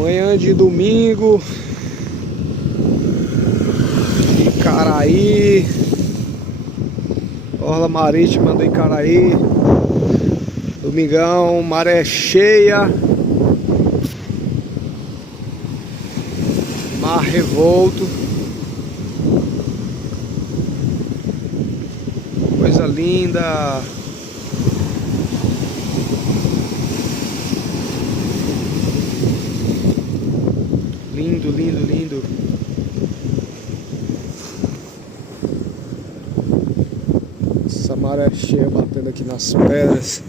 Manhã de domingo, Icaraí, orla marítima do Icaraí. Domingão, maré cheia, mar revolto, coisa linda. Lindo, lindo, lindo. Essa maré cheia batendo aqui nas pedras.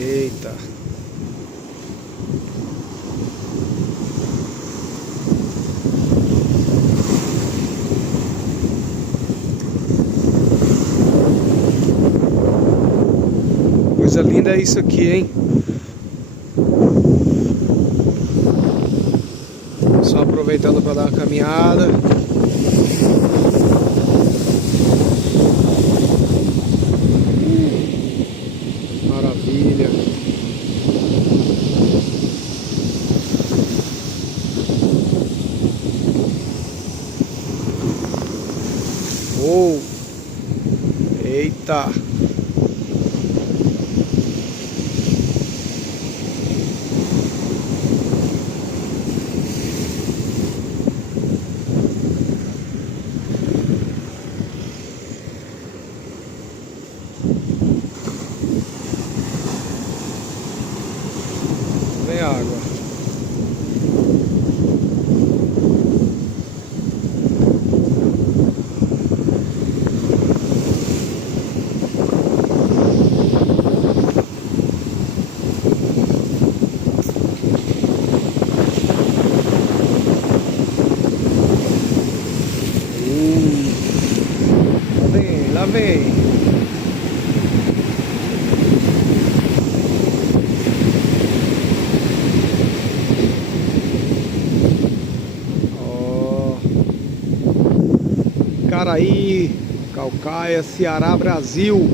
Eita. Coisa linda é isso aqui, hein? Só aproveitando para dar uma caminhada. Maravilha. Oh. Eita. Vem água. Lá vem. Ó. Icaraí, Caucaia, Ceará, Brasil.